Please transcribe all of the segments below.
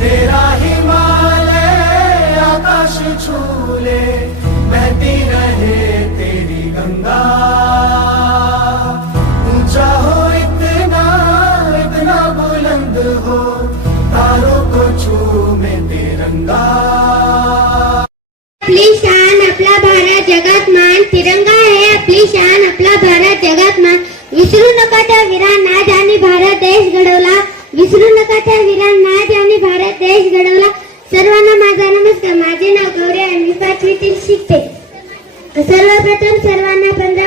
तेरा हिमालय आकाश छूले, बहती रहे तेरी गंगा। ऊंचा हो इतना, इतना बुलंद हो, तारों को छूमे तिरंगा। आपली शान आपला भारत जगात मान, तिरंगा है आपली शान आपला भारत जगात मान। विसरू नका त्या वीरांना ज्यांनी भारत देश घडवला, विसरू नका त्या वीरांना ज्यांनी भारत देश घडवला। सर्वांना माझा नमस्कार। माझे नाव गौरी आहे, मी 5वीत शिकते। सर्वप्रथम सर्वांना 15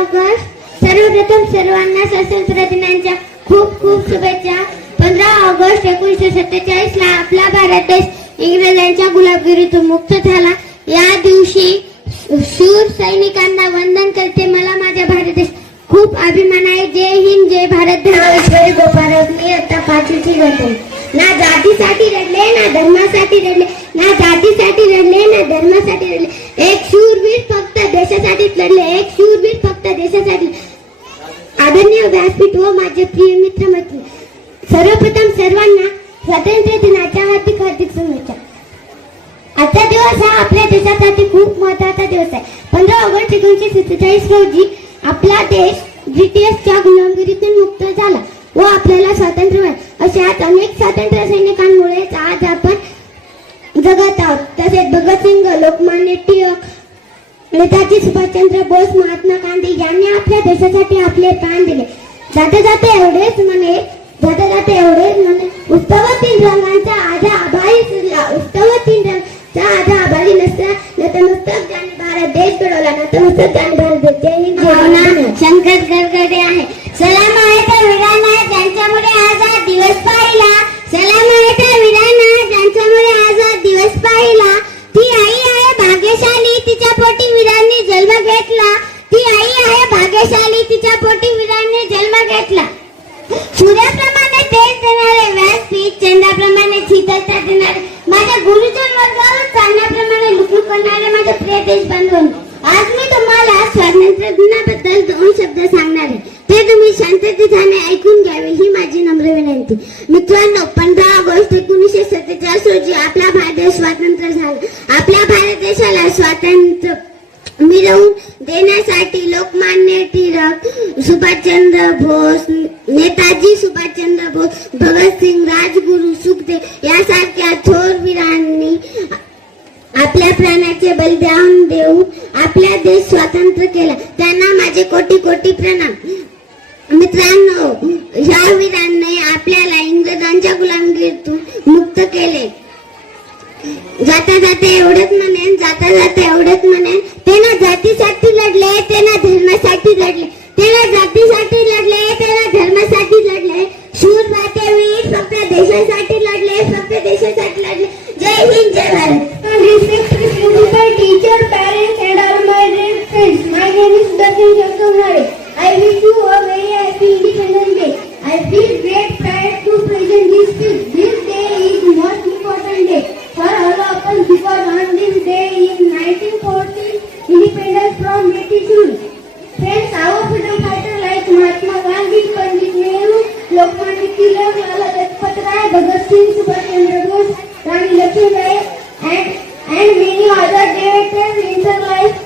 ऑगस्ट सर्वप्रथम सर्वांना स्वातंत्र्य दिनाच्या खूप खूप शुभेच्छा। 15 ऑगस्ट 1947 ला आपला भारत देश इंग्रजांच्या गुलामीविरुद्ध मुक्त झाला। या दिवशी शूर सैनिकांना वंदन करते। मला माझ्या भारत देश खूप अभिमान आहे। जय हिंद, जय भारत। धर्मेश्वरी गोपाळक, मी आता 5वीची गटे। ना जातीसाठी लढले, ना धर्मासाठी लढले, ना जातीसाठी लढले, ना धर्मासाठी लढले। एक शूरवीर फक्त देशासाठीच लढले, एक शूरवीर फक्त देशासाठी। आदरणीय व्यासपीठ व माझे प्रिय मित्र मैत्रिणी, सर्वप्रथम सर्वांना स्वातंत्र्य दिनाच्या हार्दिक हार्दिक शुभेच्छा। आजचा दिवस हा आपल्या देशासाठी खूप महत्त्वाचा दिवस आहे। 15 ऑगस्ट 1947 रोजी आपला देश ब्रिटिशच्या गुलामगिरीतून मुक्त झाला व आपल्याला स्वातंत्र्य मिळाले। अशाच अनेक स्वातंत्र्य सैनिकांमुळेच आज आपण जगत आहोत। तसेच भगतसिंग, लोकमान्य टिळक, नेताजी सुभाषचंद्र बोस, महात्मा गांधी यांनी आपल्या देशासाठी आपले प्राण दिले। जाते जाते एवढेच म्हणे, उत्सव 3 रंगांचा आजा आभाळी फिरला, उत्सव 3 रंगांचा आजा आभाळी नसता, नतमस्तक ज्यांनी भारत देश घडवला, नतमस्तक ज्यांनी भारत देश। जय हिंद, भावना शंकर गरगडे आहे। सलाम आहे त्या वीरांना ज्यांच्यामुळे आज हा दिवस पाहिला, सलाम आहे त्या वीरांना ज्यांच्यामुळे आज हा दिवस पाहिला। ती आई आहे भाग्यशाली, तिच्या पोटी वीरांनी जन्म घेतला, ती आई आहे भाग्यशाली, तिच्या पोटी वीरांनी जन्म घेतला। सूर्याप्रमाणे तेज देणारे व्यासपीठ, चंद्राप्रमाणे शीतलता देणारे माझ्या गुरुजन वर्गावर, चालण्याप्रमाणे लुकलुक करणारे माझे प्रिय देश बांधवांनो, आज मी तुम्हाला स्वातंत्र्य दिनाबद्दल 2 शब्द सांगणार आहे। ते तुम्ही शांततेने ऐकून घ्यावे ही माझी नम्र विनंती। मित्रांनो, 15 ऑगस्ट 1947 रोजी आपला भारत देश स्वतंत्र झाला। आपल्या भारत देशाला स्वातंत्र्य मिळवून देण्यासाठी लोकमान्य टिळक, सुभाषचंद्र बोस, नेताजी सुभाषचंद्र बोस, भगतसिंग, राजगुरू, सुखदेव यासारख्या थोर वीरांनी आपल्या प्राणाचे बलिदान देऊन आपला देश स्वतंत्र केला। त्यांना माझे कोटी कोटी प्रणाम। मित्रांनो, या वीरांनी आपल्याला इंग्रजांच्या गुलामगिरीतून मुक्त केले। जाता जाता एवढंच म्हणेन, ते ना जातीसाठी लढले, ते ना धर्मासाठी लढले, ते ना जातीसाठी लढले, ते ना धर्मासाठी लढले। शूर वीर फक्त देशासाठी लढले, फक्त देशासाठी लढले। जय हिंद, जय Bharat. Respected teacher, parents and all my dear friends, my name is Darshan Shankarnare. I wish you a very happy Independence Day. I feel great pride to present this speech. This day is most important day for all of us because on this day in 1914 independence from British rule. Friends, our freedom fighter like Mahatma Gandhi, Pandit Nehru, Lokmanya Tilak, Lala Lajpat Rai, Bhagat Singh, Subhash Chandra Bose, Rani Lakshmibai, and many other directors in their life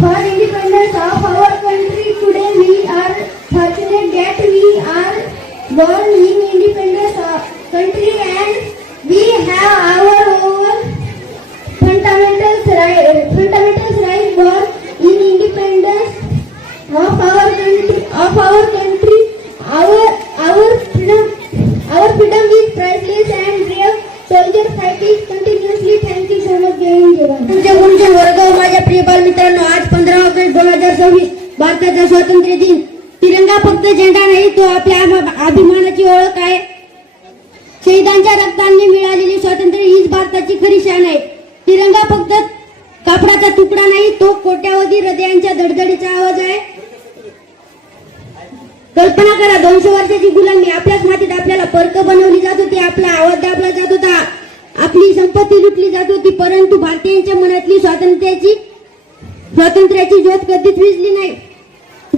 for independence of our country. Today we are fortunate that we are born in independence country and we have our own fundamental rights born in independence of our country. Our freedom is priceless and brave soldier fight is continuously. Thank you so much. जय हिंद, जय भारत। तुमचे वर्ग व माझ्या प्रिय बालमित्रांनो, आज 15 August 2026 भारताचा स्वातंत्र्य दिन। तिरंगा फक्त झेंडा नाही, तो आपल्या अभिमानाची ओळख आहे। शहीदांच्या रक्तांनी मिळालेली स्वातंत्र्य हीच भारताची खरी शान आहे। तिरंगा फक्त कापडाचा तुकडा नाही, तो कोट्यावधी हृदयांच्या धडधडीचा आवाज आहे। कल्पना करा, 200 वर्षाची गुलामी, आपल्याच मातीत आपल्याला परक बनवली जात होती, आपला आवाज दाबला जात होता, आपली संपत्ती लुटली जात होती, परंतु भारतीयांच्या मनातली स्वातंत्र्याची ज्योत कधीच विझली नाही।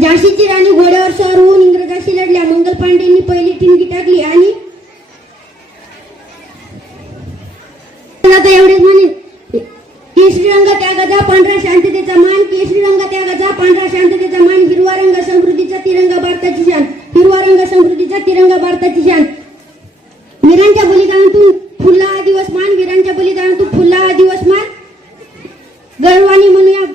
झाशीची राणी घोड्यावर स्वार होऊन इंग्रजांशी लढल्या. मंगल पांडेंनी पहिली ठिणगी टाकली आणि आता एवढेच म्हणेन. केशरी रंग त्यागाचा पांढरा शांततेचा मान, केशरी रंग त्यागाचा पांढरा शांततेचा मान, हिरवा रंग समृद्धीचा तिरंगा भारताची शान, हिरवा रंग समृद्धीचा तिरंगा भारताची शान. वीरांच्या बलिदानातून फुलला हा दिवस मान, वीरांच्या बलिदानातून फुलला हा दिवस मान. गर्वाने म्हणूया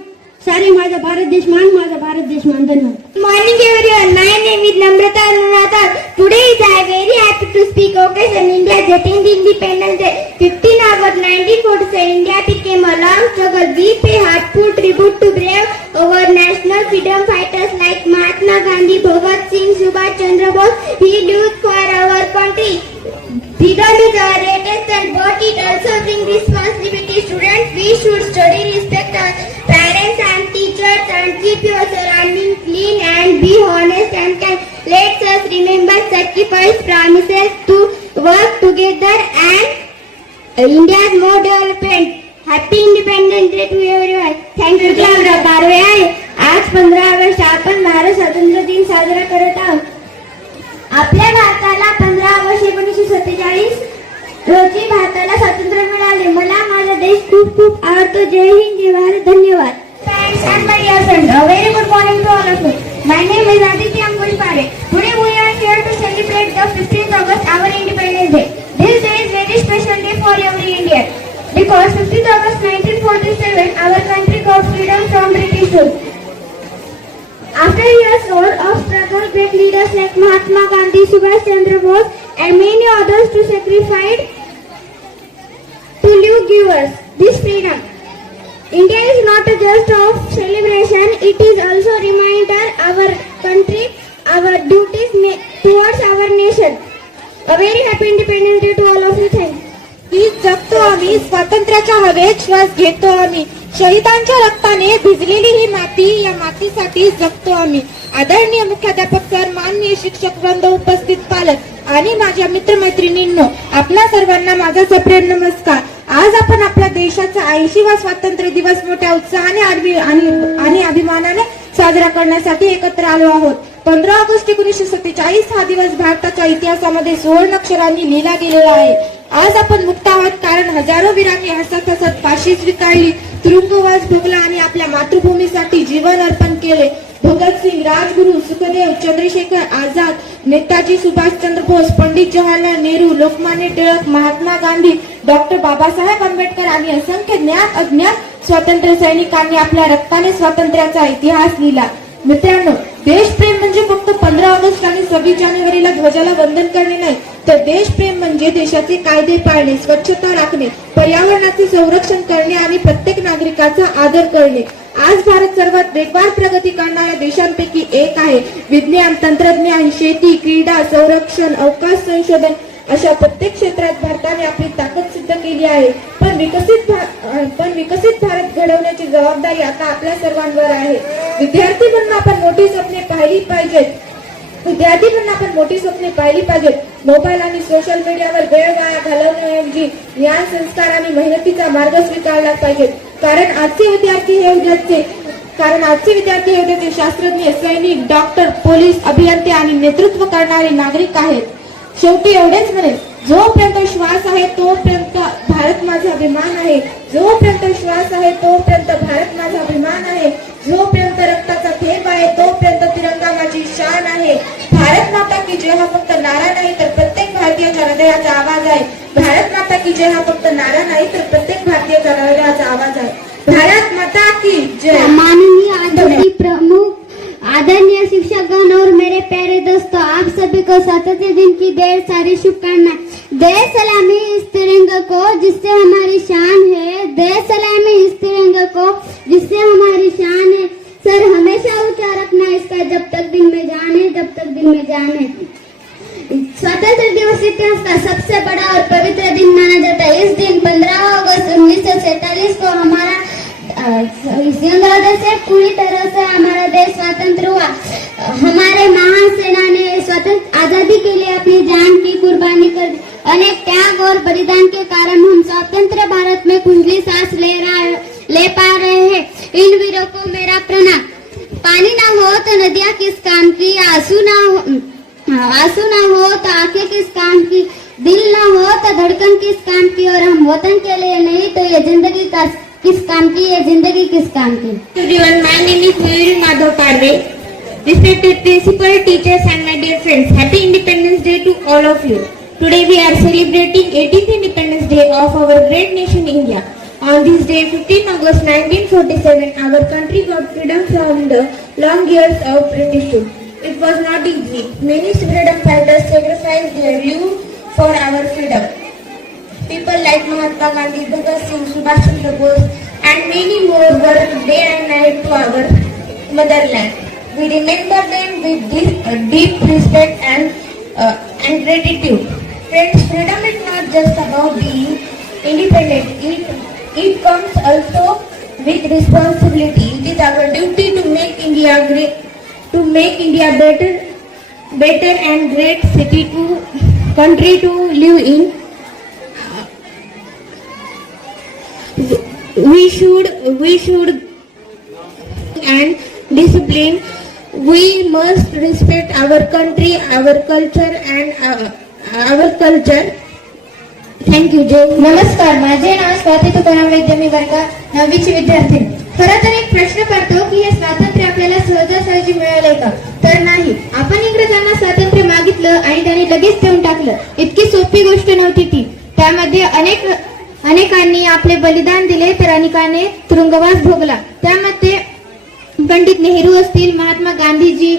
सारे माझा भारत देश मान, माझा भारत देश मान. धन्यवाद. Morning everyone, my name is Namrata Anuradha. Today is I very happy to speak occasion India's 18th Independence Day. 15 August 1947, India became a long struggle. We pay heartful tribute to brave our national freedom fighters like Mahatma Gandhi, Bhagat Singh, Subhash Chandra Bose. He lived for our country. Freedom is our greatest and but it also brings responsibility. Students, we should study, respect our parents and teachers and keep your surroundings clean and be honest and kind. Let us remember sacrifice promises to work together and India's more development. Happy Independence Day to everyone. Thank you. बारवे आहे. आज 15 August आपण भारत स्वातंत्र्य दिन साजरा करत आहोत. आपल्या भारताला 15 ऑगस्ट 1947 रोजी भारताला स्वातंत्र्य मिळाले. मला माझा देश खूप खूप आवडतो. जय हिंद, जय भारत. धन्यवाद. Parents and my dear friends, a very good morning to all of you. My name is Aditi Angulpare. Today we are here to celebrate the 15th August, our Independence Day. This day is very special day for every Indian because 15th August 1947, our country got freedom from British rule. After years of struggle, great leaders like Mahatma Gandhi, Subhash Chandra Bose, and many others to sacrifice to give us this freedom. India is not just of celebration; it is also a reminder our country, our duties towards our nation. A very happy Independence Day to all of you. Thank you. ही जगतो आम्ही, स्वातंत्र्याच्या हवेत श्वास घेतो आम्ही. शहीदांच्या रक्ताने भिजलेली ही माती, या मातीसाठी जगतो आम्ही. आदरणीय मुख्याध्यापक सर, माननीय शिक्षक वृंद, उपस्थित पालक आणि माझ्या मित्रमैत्रिणींनो, आपल्या सर्वांना माझा सप्रेम नमस्कार. आज आपण आपल्या देशाचा 80वा स्वातंत्र्य दिवस मोठ्या उत्साहाने आणि अभिमानाने साजरा करण्यासाठी एकत्र आलो आहोत. 15 ऑगस्ट 1947 हा दिवस भारताच्या इतिहासामध्ये सुवर्ण अक्षरांनी लिहिला गेलेला आहे. आज आपण मुक्त आहोत कारण हजारो वीरांनी हसत हसत फाशी स्वीकारली, तुरुंगवास भोगला आणि आपल्या मातृभूमीसाठी जीवन अर्पण केले. भगतसिंग, राजगुरू, सुखदेव, चंद्रशेखर आझाद, नेताजी सुभाषचंद्र बोस, पंडित जवाहरलाल नेहरू, लोकमान्य टिळक, महात्मा गांधी, डॉक्टर बाबासाहेब आंबेडकर आणि असंख्य ज्ञात अज्ञात स्वातंत्र्य सैनिकांनी आपल्या रक्ताने स्वातंत्र्याचा इतिहास लिहिला. मित्रांनो, देशप्रेम म्हणजे फक्त 15 ऑगस्ट आणि 26 जानेवारीला ध्वजाला वंदन करणे नाही, तर देशप्रेम म्हणजे देशाचे कायदे पाळणे, स्वच्छता राखणे, पर्यावरणाचे संरक्षण करणे आणि प्रत्येक नागरिकाचा आदर करणे. आज भारत सर्वात वेगवान प्रगती करणाऱ्या देशांपैकी एक आहे. विज्ञान, तंत्रज्ञान, शेती, क्रीडा, संरक्षण, अवकाश संशोधन अशा प्रत्येक क्षेत्रात भारताने आपली ताकद सिद्ध केली आहे. पण विकसित भारत घडवण्याची जबाबदारी आता आपल्या सर्वांवर आहे. विद्यार्थी म्हणून आपण मोठी स्वप्ने पाहिली पाहिजेत. मोबाईल आणि सोशल मीडियावर वेळ वाया घालवण्याऐवजी ज्ञान, संस्कार आणि मेहनतीचा मार्ग स्वीकारला पाहिजे. कारण आजचे विद्यार्थी हे उद्याचे शास्त्रज्ञ, सैनिक, डॉक्टर, पोलीस, अभियंते आणि नेतृत्व करणारे नागरिक आहेत. शेवटी एवढेच म्हणेल, जोपर्यंत श्वास आहे तोपर्यंत भारत माझा अभिमान आहे. जोपर्यंत श्वास आहे तोपर्यंत भारत माझा अभिमान आहे. जोपर्यंत रक्ताचा थेंब आहे तोपर्यंत तिरंगा माझी शान आहे. भारत माता की जय हा फक्त नारा नाही तर प्रत्येक भारतीयाच्या हृदयाचा आवाज आहे. भारत माता की जय हा फक्त नारा नाही तर प्रत्येक भारतीयाच्या हृदयाचा आवाज आहे. भारत माता की जय. माननीय अध्यक्ष प्रमुख, आदरणीय शिक्षकगण और मेरे प्यारे दोस्तों, आप सभी को स्वतंत्रता दिन की ढेर सारी शुभकामनाएं. दे सलामी इस तिरंगे को जिससे हमारी शान है. दे सलामी इस तिरंगे को जिससे हमारी शान है. सर, हमेशा ऊंचा रखना इसका जब तक दिल में जान है, जब तक दिल में जान है. स्वतंत्रता दिवस इतिहास का सबसे बड़ा और पवित्र दिन माना जाता है. इस दिन 15 अगस्त 1947 को हमारा से पूरी तरह से हमारा देश स्वतंत्र हुआ. हमारे महान सेना ने स्वतंत्र आजादी के लिए अपनी जान की कुर्बानी कर दी. अनेक त्याग और बलिदान के कारण हम स्वतंत्र भारत में खुली सांस ले पा रहे हैं. इन वीरों को मेरा प्रणाम. पानी ना हो तो नदियाँ किस काम की, आंसू ना हो तो आंखें किस काम की, दिल ना हो तो धड़कन किस काम की, और हम वतन के लिए नहीं तो ये जिंदगी किस काम की, ये जिंदगी किस काम की। Everyone, my name is Mayuri Madhav Parve. Respected principal, teachers and my dear friends, Happy Independence Day to all of you. Today we are celebrating 18th Independence Day of our great nation India. On this day, 15 August 1947, our country got freedom from the long years of apprenticeship. It was not easy. Many freedom fighters sacrificed their youth for our freedom. People like Mahatma Gandhi, Bhagat Singh, Subhash Chandra Bose, and many more worked day and night to our motherland. We remember them with deep respect and gratitude. Friends, freedom is not just about being independent. It comes also with responsibility. It is our duty to make India great, to make India better and great country to live in. We should and discipline. We must respect our country, our culture and our culture. Thank you, Jay. नमस्कार, माझे नाव स्वाती तुकाराम वैद्य, मी वर्ग 9वीची विद्यार्थी. खरं तर एक प्रश्न पडतो की हे स्वातंत्र्य आपल्याला सहजासहजी मिळाले का? तर नाही. आपण इंग्रजांना स्वातंत्र्य मागितलं आणि त्यांनी लगेच देऊन टाकलं. इतकी सोपी गोष्ट नव्हती ती. त्यामध्ये अनेकांनी आपले बलिदान दिले तर अनेकांनी तुरुंगवास भोगला. त्यामध्ये पंडित नेहरू असतील, महात्मा गांधीजी,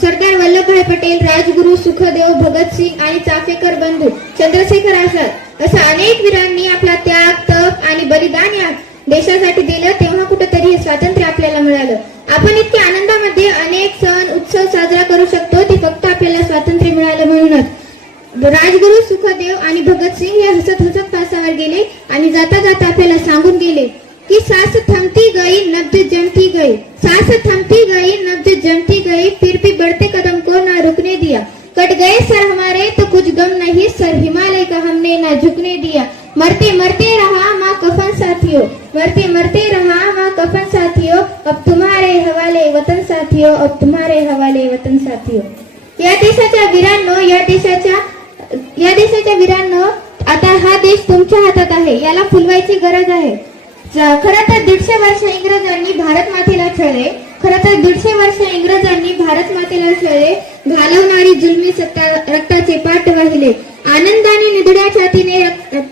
सरदार वल्लभभाई पटेल, राजगुरू, सुखदेव, भगतसिंग आणि चाफेकर बंधू, चंद्रशेखर आझाद अशा अनेक वीरांनी आपला त्याग, तप आणि बलिदान या देशासाठी दिलं. तेव्हा कुठेतरी हे स्वातंत्र्य आपल्याला मिळालं. आपण इतक्या आनंदामध्ये अनेक सण उत्सव साजरा करू शकतो ते फक्त आपल्याला स्वातंत्र्य मिळालं म्हणूनच. राजगुरू, सुखदेव आणि भगतसिंग हे हसत हसत फासावर गेले आणि जाता जाता आपल्याला सांगून गेले कि सांस थमती गई, नब्ज जमती गई, सांस थमती गई, नब्ज जमती गई, फिर भी बढ़ते कदम को ना रुकने दिया. कट गए सर हमारे तो कुछ गम नहीं, सर हिमालय का हमने ना झुकने दिया. मरते मरते रहा माँ कफन साथियों, मरते मरते रहा माँ कफन साथियों, अब तुम्हारे हवाले वतन साथियों, अब तुम्हारे हवाले वतन साथियों. या देशाच्या वीरांनो, या देशाच्या वीरांनो, आता हा देश तुमच्या हातात आहे. याला फुलवायची गरज आहे. खरं तर 150 वर्ष इंग्रजांनी भारत मातेला छळले. खरं तर 150 वर्ष इंग्रजांनी भारत मातेला छळले. घालवणारी जुलमी सत्ता रक्ताचे पाठ वाहिले. आनंदाने निधड्या छातीने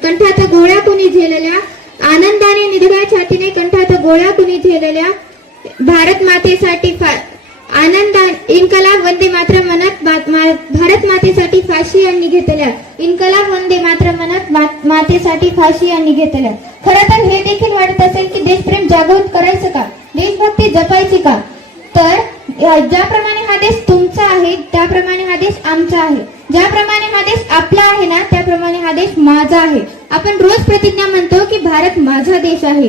कंठात गोळ्या कुणी झेलल्या, आनंदाने निधड्या छातीने कंठात गोळ्या कुणी झेलल्या. भारत मातेसाठी इन्कलाब वंदे मातरम म्हणत भारत मातेसाठी फाशी यांनी घेतल्या. इन्कलाब वंदे मातरम म्हणत मातेसाठी फाशी यांनी घेतल्या. खरं तर हे देखील वाटत असेल की देशप्रेम जागृत करायचं का, देशभक्ती जपायची का? तर ज्याप्रमाणे हा देश तुमचा आहे त्याप्रमाणे हा देश आमचा आहे. ज्याप्रमाणे हा देश आपला आहे ना त्याप्रमाणे हा देश माझा आहे. आपण रोज प्रतिज्ञा म्हणतो की भारत माझा देश आहे.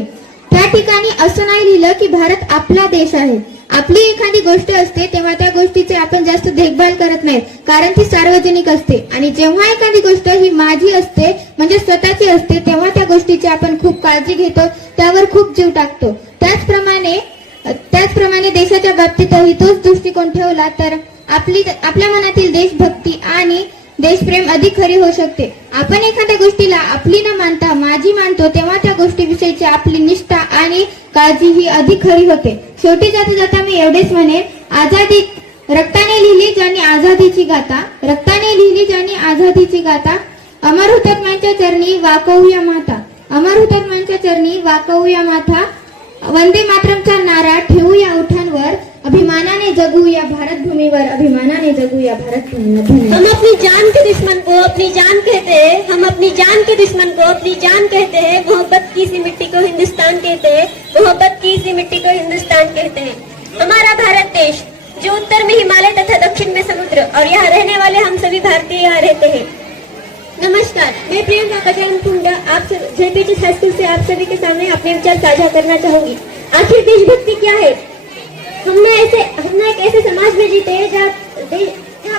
त्या ठिकाणी असं नाही लिहिलं की भारत आपला देश आहे. आपली एखादी गोष्ट असते तेव्हा त्या गोष्टीचे आपण जास्त देखभाल करत नाही, कारण ती सार्वजनिक असते. आणि जेव्हा एखादी गोष्ट ही माझी असते म्हणजे स्वतःची असते तेव्हा त्या गोष्टीची आपण खूप काळजी घेतो, त्यावर खूप जीव टाकतो. त्याचप्रमाणे देशाच्या बाबतीतही तोच दृष्टिकोन ठेवला तर आपल्या मनातील देशभक्ती आणि देशप्रेम अधिक खरी होऊ शकते. आपण एखाद्या गोष्टीला आपली न मानता माझी मानतो तेव्हा त्या गोष्टीविषयीची आपली निष्ठा आणि काळजी ही अधिक खरी होते. शेवटी जाता जाता मी एवढेच म्हणेन, आझादी रक्ताने लिहिली ज्यांनी आझादीची गाथा, रक्ताने लिहिली ज्यांनी आझादीची गाथा, अमर हुतात्म्यांच्या चरणी वाकवूया माथा, अमर हुतात्म्यांच्या चरणी वाकवूया माथा. वंदे मातरमचा नारा ठेवूया ओठांवर, अभिमानाने जगूया भारत भूमीवर, अभिमानाने जगूया भारत भूमीवर. हम अपनी जान के दुश्मन को अपनी जान कहते हैं, हम अपनी जान के दुश्मन को अपनी जान कहते हैं. मोहब्बत की सी मिट्टी को हिंदुस्तान कहते हैं, मोहब्बत की सी मिट्टी को हिंदुस्तान कहते हैं. हमारा भारत देश जो उत्तर में हिमालय तथा दक्षिण में समुद्र, और यहाँ रहने वाले हम सभी भारतीय यहाँ रहते हैं. नमस्कार, मैं प्रियंका कजन कुंडा आप जेपीजी हाई स्कूल से आप सभी के सामने अपने विचार साझा करना चाहूंगी. आखिर देशभक्ति क्या है? हमने एक ऐसे समाज में जीते हैं जहाँ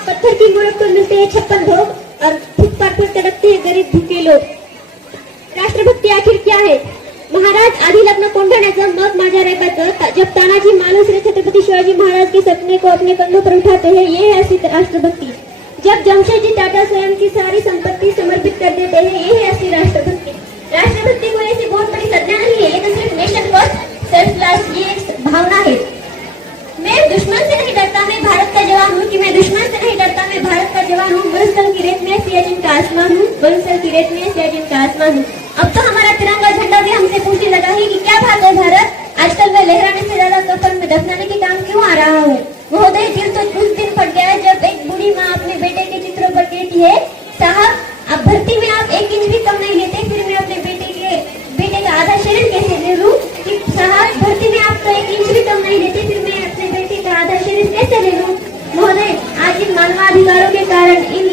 पत्थर की मूर्त को मिलते हैं 56 भोग और फुटपाथ पर तड़पते हैं गरीब भूखे लोग. राष्ट्रभक्ती आखिर क्या है? महाराज आधी लग्न कोंढाण्याचं मग माझ्या रेबाचं, जब तानाजी मालुसरे छत्रपती शिवाजी शिवाजी महाराज के सपने को अपने कंधों पर उठाते हैं, ये है असली राष्ट्रभक्ति। जब जमशेदजी टाटा स्वयं की सारी संपत्ति समर्पित कर देते हैं, ये है असली राष्ट्रभक्ति। राष्ट्रभक्ति कोई ऐसी बहुत बड़ी संज्ञा नहीं है, लेकिन सिर्फ नेशन फर्स्ट सेल्फ लास्ट ये एक भावना है। मैं दुश्मन से नहीं डरता, मैं भारत का जवान हूँ। कि मैं दुश्मन से नहीं डरता, मैं भारत का जवान हूँ। मरुस्थल की रेत में सियाचिन का आसमान हूँ, मरुस्थल की रेत में सियाचिन का आसमान हूँ। अब तो हमारा तिरंगा झंडा भी हमसे पूछने लगा है कि क्या बात है भारत, आजकल मैं लहराने से ज्यादा कफन में दफनाने के काम क्यों आ रहा हूँ। महोदय, दिल तो उस दिन फट गया जब एक बूढ़ी माँ अपने बेटे के चित्रों पर कहती है, साहब अब भर्ती में आप 1 इंच भी कम नहीं लेते, फिर मैं अपने बेटे का आधा शरीर कैसे ले लूं। कि साहब भर्ती में आप तो 1 इंच भी कम नहीं लेते, फिर मैं अपने बेटे का आधा शरीर कैसे ले लूं। महोदय, आज इन मानवाधिकारों के कारण इन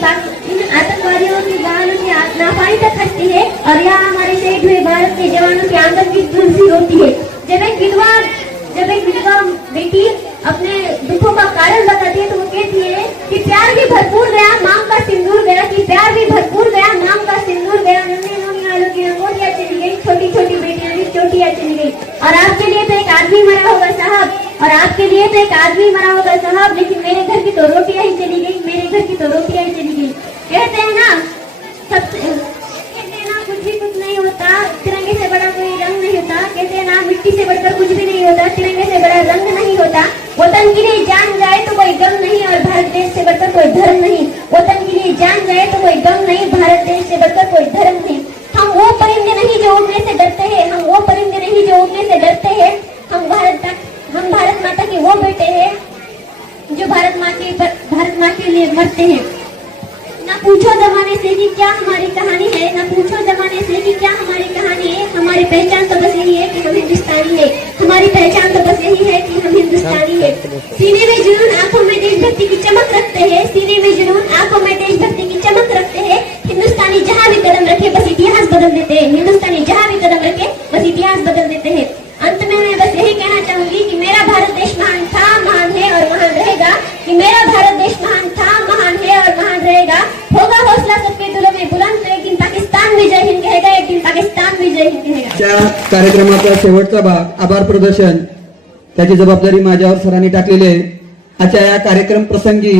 आतंकवादियों की बहानों की नापाई तक हटती है और यहाँ हमारे शहीद हुए भारत के जवानों के आंगन की तुलसी होती है। जब एक विधवा बेटी अपने दुखों का कारण बताती है तो वो कहती है कि प्यार भी भरपूर गया, मांग का सिंदूर गया। कि प्यार भी भरपूर गया, मांग का सिंदूर गया। नन्हे वालों की रंगोलियां चली गई, छोटी छोटी बेटियां भी चोटियां चली गई। और आपके लिए तो एक आदमी मरा होगा साहब, और आपके लिए तो एक आदमी मरा होगा साहब, लेकिन मेरे घर की तो रोटियां ही चली गई, मेरे घर की तो रोटियां ही चली गई। कहते हैं ना कुछ नहीं होता, तिरंगे से बड़ा कोई रंग नहीं होता। कहते हैं ना मिट्टी से बढ़कर कुछ भी नहीं होता, तिरंगे से बड़ा रंग नहीं होता। वतन के लिए जान जाए तो कोई गम नहीं, और भारत देश से बढ़कर कोई धर्म नहीं। वतन के लिए जान जाए तो कोई गम नहीं, भारत देश से बढ़कर कोई धर्म नहीं। हम वो परिंदे नहीं जो उड़ने से डरते हैं, हम वो परिंदे नहीं जो उड़ने से डरते हैं। हम भारत माता के वो बेटे हैं जो भारत माँ के लिए मरते हैं। ना पूछो जमाने से कि क्या हमारी कहानी है, ना पूछो जमाने से कि क्या हमारी कहानी है। हमारी पहचान तो बस यही है कि हम हिंदुस्तानी है, हमारी पहचान तो बस यही है कि हम हिंदुस्तानी है। सीने में जुनून, आंखों में देशभक्ति की चमक रखते हैं। सीने में जुनून, आंखों में देशभक्ति की चमक रखते हैं। हिंदुस्तानी जहाँ भी कदम रखे बस इतिहास बदल देते हैं। हिंदुस्तानी जहाँ भी कदम रखे बस इतिहास बदल देते हैं। अंत में मैं बस यही कहना चाहूंगी कि मेरा भारत देश महान था, महान है और महान रहेगा। कि मेरा भारत देश महान था, महान है और महान रहेगा। होगा हौसला सबके दिलों में बुलंद, एक दिन पाकिस्तान भी जय हिंद कहेगा, एक दिन पाकिस्तान भी जय हिंद कहेगा। त्या कार्यक्रमाचा शेवटचा भाग आभार प्रदर्शन, त्याची जबाबदारी माझ्यावर सरांनी टाकलेली आहे। आजच्या या कार्यक्रम प्रसंगी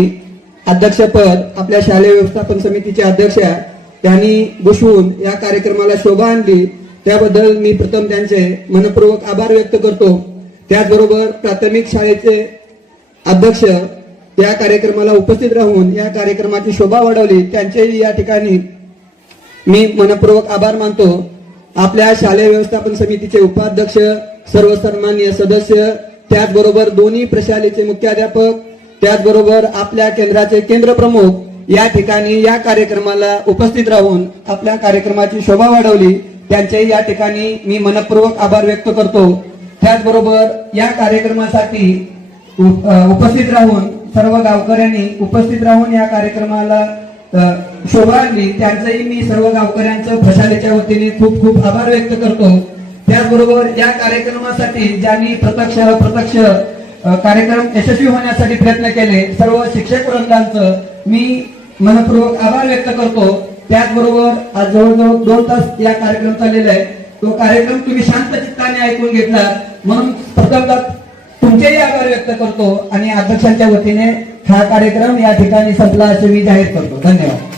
अध्यक्षपद आपल्या शालेय व्यवस्थापन समितीचे अध्यक्ष यांनी भूषवून या कार्यक्रमाला शोभा आणली, त्याबद्दल मी प्रथम त्यांचे मनपूर्वक आभार व्यक्त करतो। त्याचबरोबर प्राथमिक शाळेचे अध्यक्ष या कार्यक्रमाला उपस्थित राहून या कार्यक्रमाची शोभा वाढवली, त्यांचेही या ठिकाणी मी मनपूर्वक आभार मानतो। आपल्या शालेय व्यवस्थापन समितीचे उपाध्यक्ष, सर्व सन्माननीय सदस्य, त्याचबरोबर दोन्ही प्रशालेचे मुख्याध्यापक, त्याचबरोबर आपल्या केंद्राचे केंद्र प्रमुख या ठिकाणी या कार्यक्रमाला उपस्थित राहून आपल्या कार्यक्रमाची शोभा वाढवली, त्यांचेही या ठिकाणी मी मनपूर्वक आभार व्यक्त करतो। त्याचबरोबर या कार्यक्रमासाठी उपस्थित राहून सर्व गावकऱ्यांनी उपस्थित राहून या कार्यक्रमाला शोभा आणली, त्यांचंही मी सर्व गावकऱ्यांचं प्रशालेच्या वतीने खूप खूप आभार व्यक्त करतो। त्याचबरोबर या कार्यक्रमासाठी ज्यांनी प्रत्यक्ष अप्रत्यक्ष कार्यक्रम यशस्वी होण्यासाठी प्रयत्न केले, सर्व शिक्षक वृंदांचं मी मनपूर्वक आभार व्यक्त करतो। त्याचबरोबर आज जवळजवळ 2 तास या कार्यक्रम चाललेला आहे, तो कार्यक्रम तुम्ही शांत चित्ताने ऐकून घेतला म्हणून प्रथमतः तुमचेही आभार व्यक्त करतो आणि अध्यक्षांच्या वतीने हा कार्यक्रम या ठिकाणी संपला असे मी जाहीर करतो। धन्यवाद।